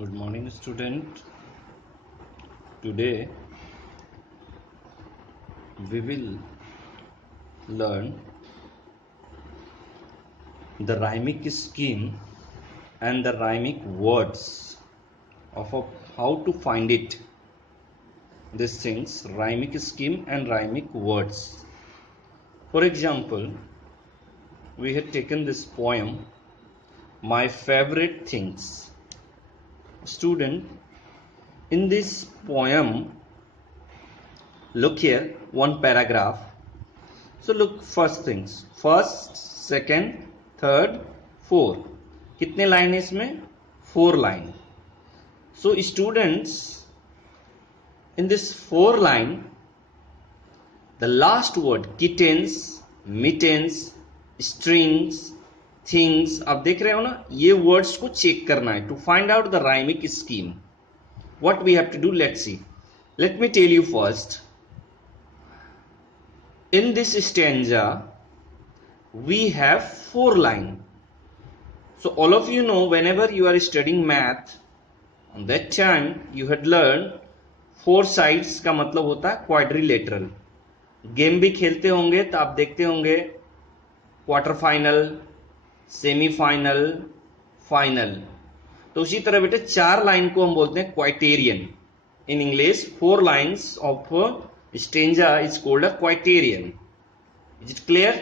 Good morning, student. Today we will learn the rhymic scheme and the rhymic words of how to find it. These things, rhymic scheme and rhymic words. For example, we had taken this poem, My Favorite Things. Student, in this poem, look here, one paragraph. So look, first things, first, second, third, four. कितने line है इसमें? 4 line. So students, in this 4 line, the last word kittens, mittens, strings, things, आप देख रहे हो ना, ये words को चेक करना है to find out the rhymic scheme. What we have to do, let's see. Let me tell you first. In this stanza, we have 4 lines. So all of you know, whenever you are studying math, on that time you had learned 4 sides का मतलब होता है quadrilateral. Game भी खेलते होंगे तो आप देखते होंगे क्वार्टर फाइनल, सेमीफाइनल, फाइनल. तो उसी तरह बेटे 4 लाइन को हम बोलते हैं quatrain. In English 4 lines of stanza is called a quatrain. Is it clear?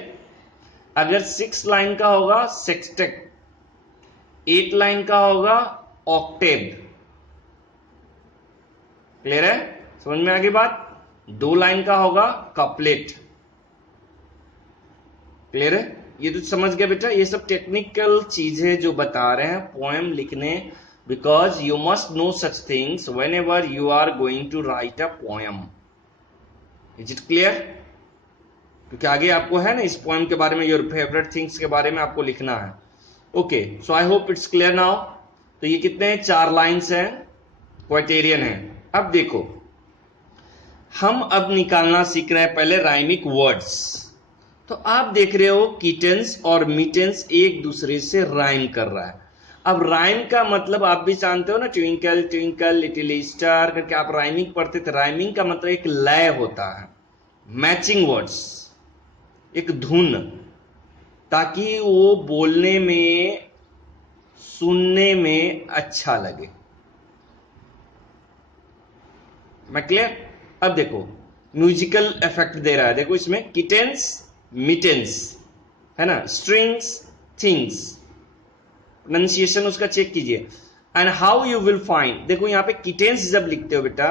अगर 6 लाइन का होगा सेक्सटेट, 8 लाइन का होगा ऑक्टेव. क्लियर है? समझ में आ गई बात? 2 लाइन का होगा कपलेट. क्लियर है? ये तो समझ गया बेटा. ये सब टेक्निकल चीजें जो बता रहे हैं पोएम लिखने, because you must know such things whenever you are going to write a poem. Is it clear? क्योंकि आगे आपको है ना इस पोएम के बारे में, योर फेवरेट थिंग्स के बारे में आपको लिखना है. Okay, so I hope it's clear now. तो ये कितने हैं? 4 लाइन्स हैं, क्वाइटेरियन है. अब देखो, हम अब निकालना सीख रहे हैं पहले राइमिक वर्ड्स. तो आप देख रहे हो किटन्स और मिटन्स एक दूसरे से राइम कर रहा है. अब राइम का मतलब आप भी जानते हो ना, ट्विंकल ट्विंकल लिटिल स्टार करके आप राइमिंग पढ़ते थे. राइमिंग का मतलब एक लय होता है, मैचिंग वर्ड्स, एक धुन, ताकि वो बोलने में, सुनने में अच्छा लगे. मैं क्लियर? अब देखो, म्यूजिकल इफेक्ट दे रहा है. देखो इसमें किटन्स, मिटेंस है ना, स्ट्रिंग्स, थिंग्स. प्रोनाउंसिएशन उसका चेक कीजिए. And how you will find, देखो यहां पे किटेंस जब लिखते हो बेटा,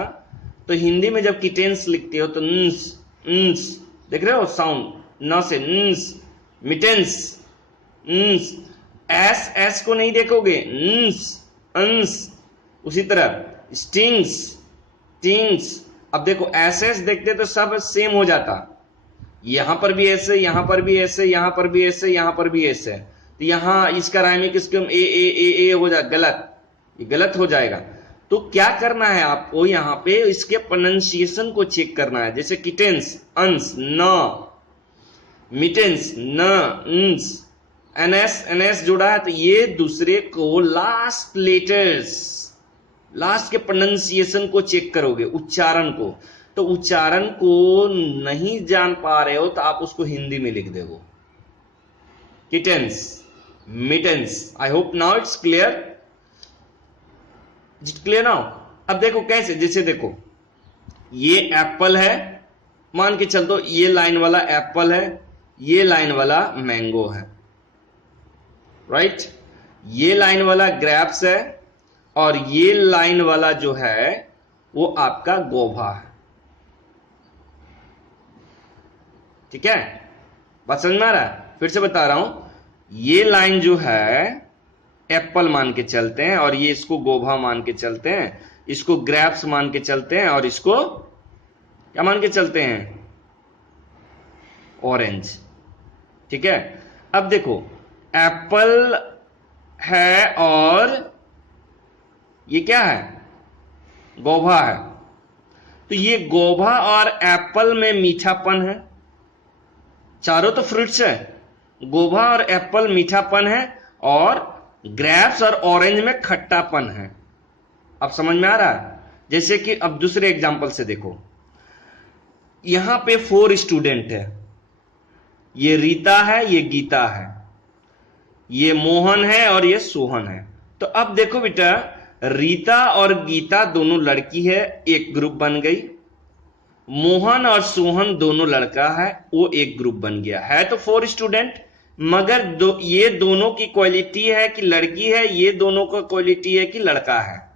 तो हिंदी में जब किटेंस लिखते हो तो नस, नस, देख रहे हो साउंड, न से नस. मिटेंस, नस. एस, एस को नहीं देखोगे, नस, अंस. उसी तरह स्टिंग्स, टिंग्स. अब देखो एस एस देखते तो सब सेम हो जाता. यहां पर भी ऐसे, यहां पर भी ऐसे, यहां पर भी ऐसे, यहां पर भी ऐसे. तो यहां इसका राइमिंग स्कीम ए हो जाए, गलत. ये गलत हो जाएगा. तो क्या करना है आपको, यहां पे इसके प्रोनाउंसिएशन को चेक करना है. जैसे किटेंस, अंस, न. मिटेंस, न, अंस. एनएस, एनएस जुड़ा है, तो ये दूसरे को लास्ट लेटर्स, लास्ट के प्रोनाउंसिएशन को चेक करोगे, उच्चारण को. तो उच्चारण को नहीं जान पा रहे हो तो आप उसको हिंदी में लिख दोगे, kittens, mittens. I hope now it's clear. It's clear now. अब देखो कैसे, जैसे देखो ये एप्पल है, मान के चल दो ये लाइन वाला एप्पल है, ये लाइन वाला मैंगो है, राइट? ये लाइन वाला ग्रेप्स है, और ये लाइन वाला जो है वो आपका गोभा है. ठीक है? बात समझ में आ रहा है? फिर से बता रहा हूं, ये लाइन जो है एप्पल मान के चलते हैं, और ये इसको गोभा मान के चलते हैं, इसको ग्रेप्स मान के चलते हैं, और इसको क्या मान के चलते हैं? ऑरेंज. ठीक है? अब देखो एप्पल है और ये क्या है? गोभा है. तो ये गोभा और एप्पल में मीठापन है. चारों तो फ्रूट्स है, गोभा और एप्पल मीठापन है, और ग्रेप्स और ऑरेंज में खट्टापन है. अब समझ में आ रहा है? जैसे कि अब दूसरे एग्जांपल से देखो, यहां पे 4 स्टूडेंट है, ये रीता है, ये गीता है, ये मोहन है और ये सोहन है। तो अब देखो बेटा, रीता और गीता दोनों लड़की है, एक ग्रुप बन गई। मोहन और सोहन दोनों लड़का है, वो एक ग्रुप बन गया है। तो 4 स्टूडेंट, मगर ये दोनों की क्वालिटी है कि लड़की है, ये दोनों का क्वालिटी है कि लड़का है।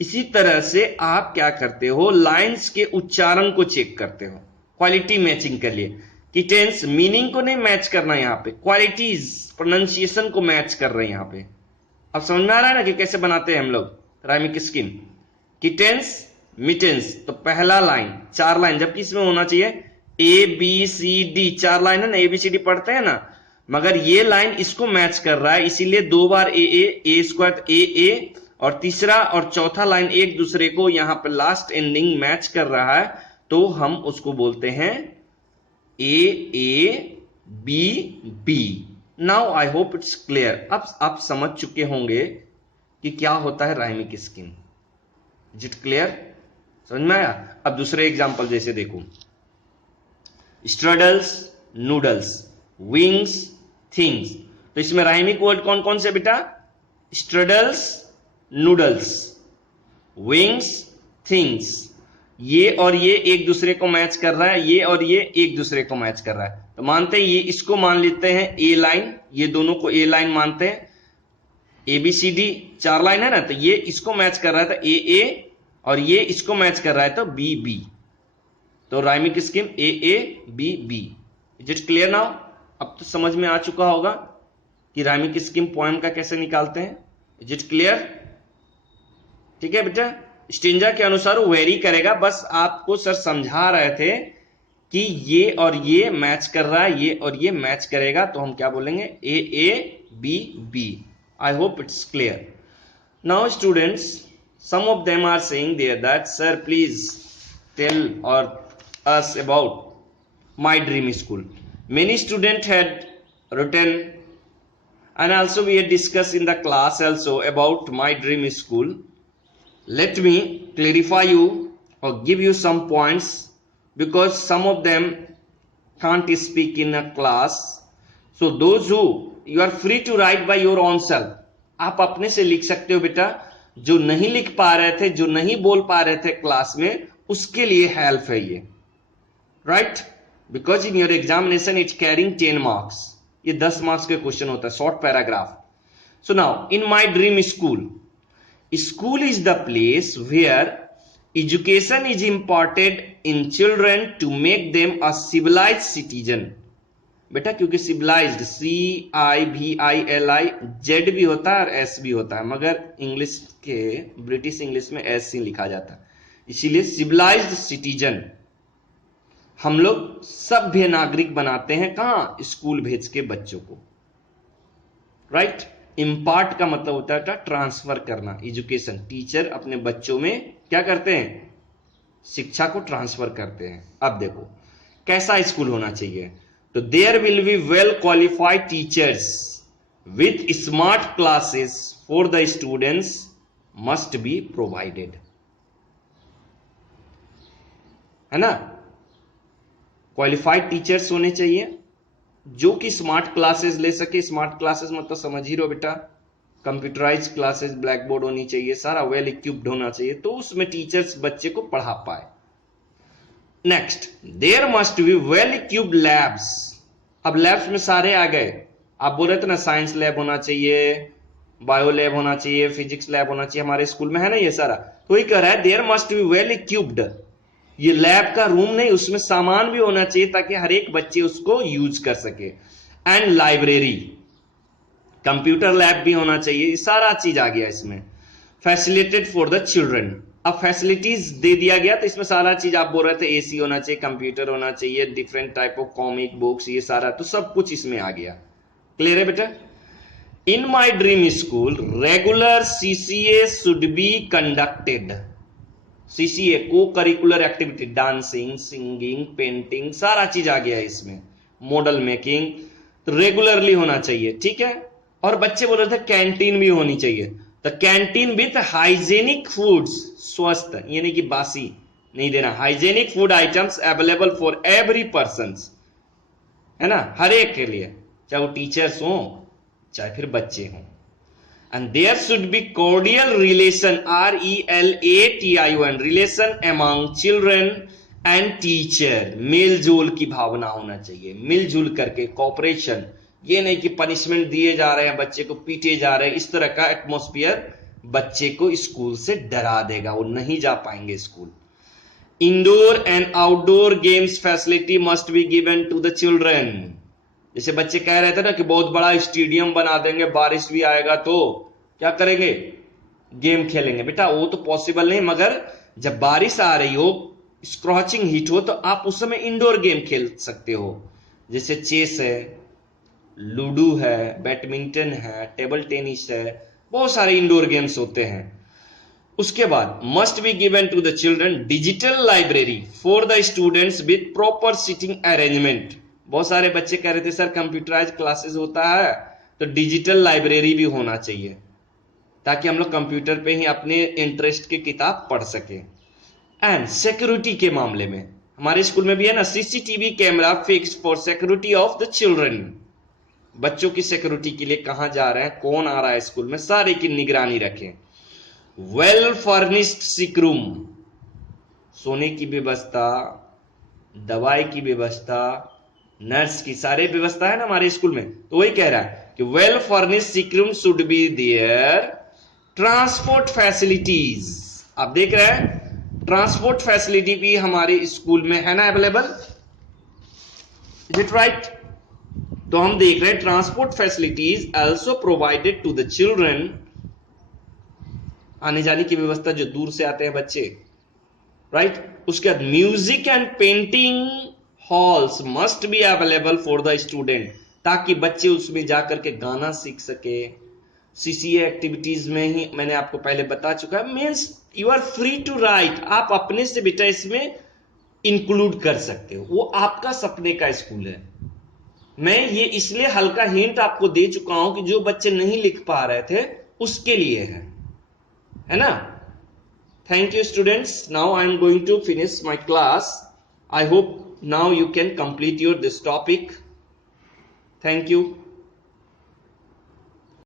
इसी तरह से आप क्या करते हो, लाइंस के उच्चारण को चेक करते हो क्वालिटी मैचिंग के लिए, कि टेंस मीनिंग को नहीं मैच करना, यहां पे क्वालिटीज प्रोनाउंसिएशन को मैच कर रहे हैं यहां पे। अब समझ में आ रहा है ना कि कैसे बनाते हैं हम लोग राइमिंग स्कीम। कि टेंस मिटेंस, तो पहला लाइन 4 लाइन, जबकि इसमें होना चाहिए ABCD, 4 लाइन है ना, ABCD पढ़ते हैं ना, मगर ये लाइन इसको मैच कर रहा है, इसीलिए 2 बार A स्क्वायर AA, और तीसरा और चौथा लाइन एक दूसरे को यहां पर लास्ट एंडिंग मैच कर रहा है, तो हम उसको बोलते हैं AABB। Now I hope it's clear. अब आप समझ चुके होंगे कि क्या होता है rhyming scheme. Is it clear? समझ में आया? अब दूसरे एग्जांपल जैसे देखो, स्ट्रडल्स, नूडल्स, विंग्स, थिंग्स। तो इसमें राइमिंग वर्ड कौन कौन से बेटा? स्ट्रडल्स, नूडल्स, विंग्स, थिंग्स। ये और ये एक दूसरे को मैच कर रहा है, ये और ये एक दूसरे को मैच कर रहा है। तो मानते हैं ये इसको मान लेते हैं ए लाइन, ये दोनों को ए लाइन मानते हैं। ABCD 4 लाइन है ना, तो ये इसको मैच कर रहा है तो AA, और ये इसको मैच कर रहा है तो BB। तो rhyming scheme AABB। Is it clear now? अब तो समझ में आ चुका होगा कि राइमिंग स्कीम पोएम का कैसे निकालते हैं। Is it clear? ठीक है बेटा, स्टेंजा के अनुसार वो वेरी करेगा, बस आपको सर समझा रहे थे कि ये और ये मैच कर रहा है, ये और ये मैच करेगा, तो हम क्या बोलेंगे? AABB। I hope it's clear. Now students, some of them are saying there that, sir, please tell or us about my dream school. Many students had written, and also we had discussed in the class also about my dream school. Let me clarify you or give you some points, because some of them can't speak in a class. So those who you are free to write by your own self. आप अपने से लिख सकते हो बेटा, जो नहीं लिख पा रहे थे, जो नहीं बोल पा रहे थे क्लास में, उसके लिए हेल्प है ये, right? Because in your examination it's carrying 10 marks. ये 10 मार्क्स के क्वेश्चन होता है, short paragraph. So now, in my dream school, school is the place where education is important in children to make them a civilised citizen. बेटा क्योंकि civilised CIVILI Z भी होता है और S भी होता है, मगर इंग्लिश के ब्रिटिश इंग्लिश में S ही लिखा जाता है, इसीलिए सिविलाइज्ड सिटीजन। हम लोग सभ्य नागरिक बनाते हैं कहां? स्कूल भेज के बच्चों को, राइट? इम्पार्ट का मतलब होता है ट्रांसफर करना, एजुकेशन। टीचर अपने बच्चों में क्या करते हैं? शिक्षा को ट्रांसफर करते हैं। अब देखो कैसा स्कूल होना चाहिए। तो there will be well qualified teachers with smart classes for the students must be provided, है ना? क्वालिफाइड टीचर्स होने चाहिए जो कि स्मार्ट क्लासेस ले सके। स्मार्ट क्लासेस मतलब समझ ही रहो बेटा, कंप्यूटराइज क्लासेस, ब्लैक बोर्ड होनी चाहिए, सारा वेल इक्विप्ड होना चाहिए, तो उसमें टीचर्स बच्चे को पढ़ा पाए। Next, there must be well equipped labs. अब लैब्स में सारे आ गए, आप बोल रहे थे ना साइंस लैब होना चाहिए, बायो लैब होना चाहिए, फिजिक्स लैब होना चाहिए, हमारे स्कूल में है ना ये सारा। तो ही कह रहा है there must be well equipped. ये लैब का रूम नहीं, उसमें सामान भी होना चाहिए ताकि हर एक बच्चे उसको यूज कर सके। एंड लाइब्रेरी, कंप्यूटर लैब भी होना चाहिए, ये सारा चीज आ गया इसमें। फैसिलिटेड फॉर द चिल्ड्रन, अब फैसिलिटीज दे दिया गया, तो इसमें सारा चीज आप बोल रहे थे, AC होना चाहिए, कंप्यूटर होना चाहिए, different type of comic books, ये सारा तो सब कुछ इसमें आ गया। क्लियर है बेटा? In my dream school regular CCA should be conducted. CCA को curricular activity, dancing, singing, painting, सारा चीज आ गया इसमें। मॉडल मेकिंग तो रेगुलरली होना चाहिए, ठीक है? और बच्चे बोल रहे थे कैंटीन भी होनी चाहिए, the canteen with hygienic foods, स्वस्थ यानी कि बासी नहीं देना, hygienic food items available for every person, है ना, हर एक के लिए, चाहे वो टीचर्स हो चाहे फिर बच्चे हों। And there should be cordial relation, RELATION, relation among children and teacher, मेलजोल की भावना होना चाहिए, मिलजुल करके, कॉपरेशन, ये नहीं कि पनिशमेंट दिए जा रहे हैं, बच्चे को पीटे जा रहे हैं, इस तरह का एटमॉस्फेयर बच्चे को स्कूल से डरा देगा, वो नहीं जा पाएंगे school. Indoor and outdoor games facility must be given to the children. जैसे बच्चे कह रहे थे ना कि बहुत बड़ा स्टेडियम बना देंगे, बारिश भी आएगा तो क्या करेंगे, गेम खेलेंगे। बेटा वो तो पॉसिबल नहीं, मगर जब बारिश आ रही हो, स्क्रॉचिंग हीट हो, तो आप उस समय इंडोर गेम खेल सकते हो, जैसे चेस है, लूडो है, बैडमिंटन है, टेबल टेनिस है, बहुत सारे इंडोर गेम्स होते हैं। उसके बाद must be given to the children digital library for the students with proper seating arrangement. बहुत सारे बच्चे कह रहे थे सर कंप्यूटराइज क्लासेस होता है तो डिजिटल लाइब्रेरी भी होना चाहिए, ताकि हम लोग कंप्यूटर पे ही अपने इंटरेस्ट की किताब पढ़ सके। एंड सिक्योरिटी के मामले में हमारे स्कूल में भी है ना, CCTV camera fixed for security of the children. बच्चों की सिक्योरिटी के लिए कहां जा रहे हैं, कौन आ रहा है स्कूल में, सारे की निगरानी रखें। वेल फर्निश्ड सिक रूम, सोने की व्यवस्था, दवाई की व्यवस्था, नर्स की सारी व्यवस्था है ना हमारे स्कूल में। तो वही कह रहा है कि well furnished sick room should be there. Transport facilities, आप देख रहे हैं ट्रांसपोर्ट फैसिलिटी भी हमारे स्कूल में है ना अवेलेबल, इज इट राइट? तो हम देख रहे हैं transport facilities also provided to the children, आने जाने की व्यवस्था जो दूर से आते हैं बच्चे, राइट? उसके बाद music and painting halls must be available for the student, ताकि बच्चे उसमें जाकर के गाना सीख सके। CCA एक्टिविटीज में ही मैंने आपको पहले बता चुका है, means you are free to write, आप अपने से बेटा इसमें इंक्लूड कर सकते हो, वो आपका सपने का स्कूल है। मैं ये इसलिए हल्का हिंट आपको दे चुका हूं कि जो बच्चे नहीं लिख पा रहे थे उसके लिए है ना। Thank you students, now I am going to finish my class. I hope now you can complete your this topic. Thank you.